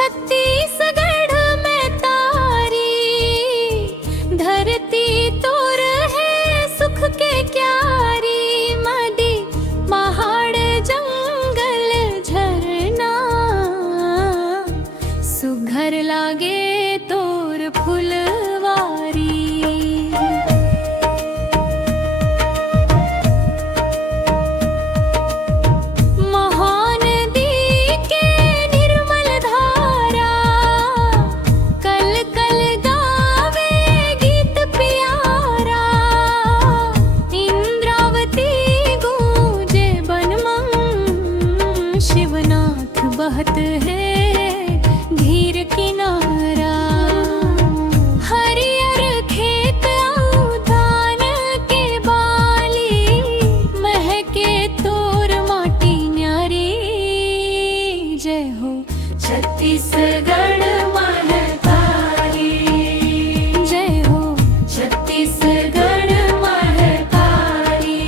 छत्तीसगढ़ में तारी धरती तोर है सुख के क्यारी। नदी पहाड़ जंगल झरना सुघर लागे तोर फुलवारी। बहत है धीर किनारा हरियर खेत धान के बाली महके तोर माटी न्यारी। जय हो छत्तीसगढ़ महतारी, जय हो छत्तीसगढ़ महतारी।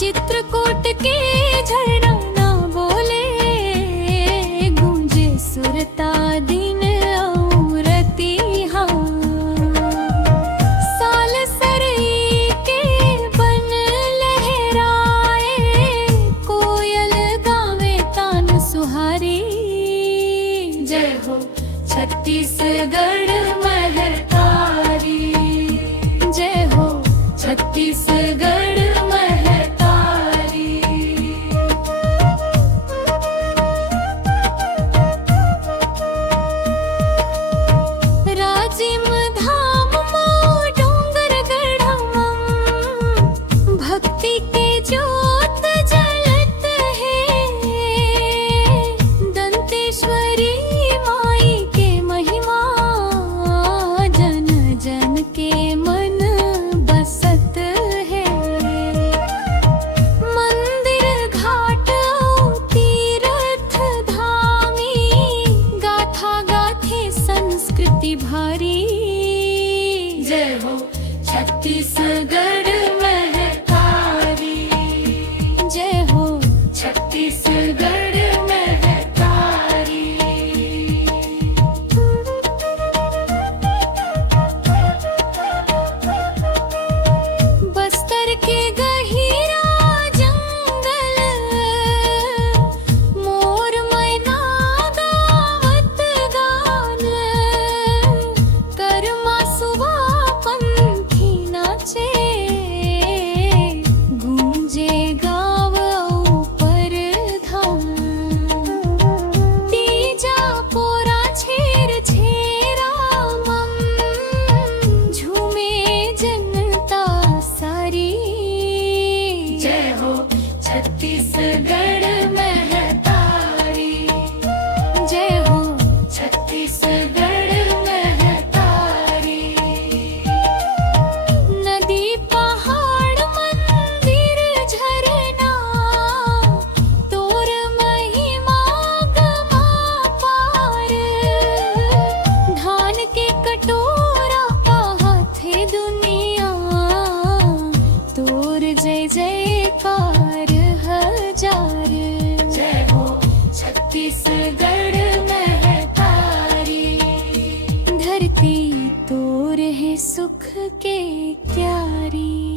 चित्रकूट के झरना ना बोले गूंजे सुरता दिन औरती हाँ। साल सरई के बन लहराए कोयल गावे तान सुहारी। जय हो छत्तीसगढ़ महतारी, जय हो छत्तीसगढ़ भक्ति के ज्योत जलत है। दंतेश्वरी माई के महिमा जन जन के मन बसत है। मंदिर घाट तीर्थ धामी गाथा गाथे संस्कृति भारी। जय हो छत्तीसगढ़ जय हो छत्तीसगढ़ महतारी। बस्तर के गहिरा जंगल मोर मैना गावत गान करमा सुवा पंखी नाचे गूंजे छत्तीसगढ़ महतारी, जय हो छत्तीसगढ़ महतारी। नदी पहाड़ मंदिर झरना तोर महिमा गमा पार। धान के कटोरा हाथे दुनिया तोर जय जयकार हजार। जय हो छत्तीसगढ़ महतारी, धरती तोर है सुख के क्यारी।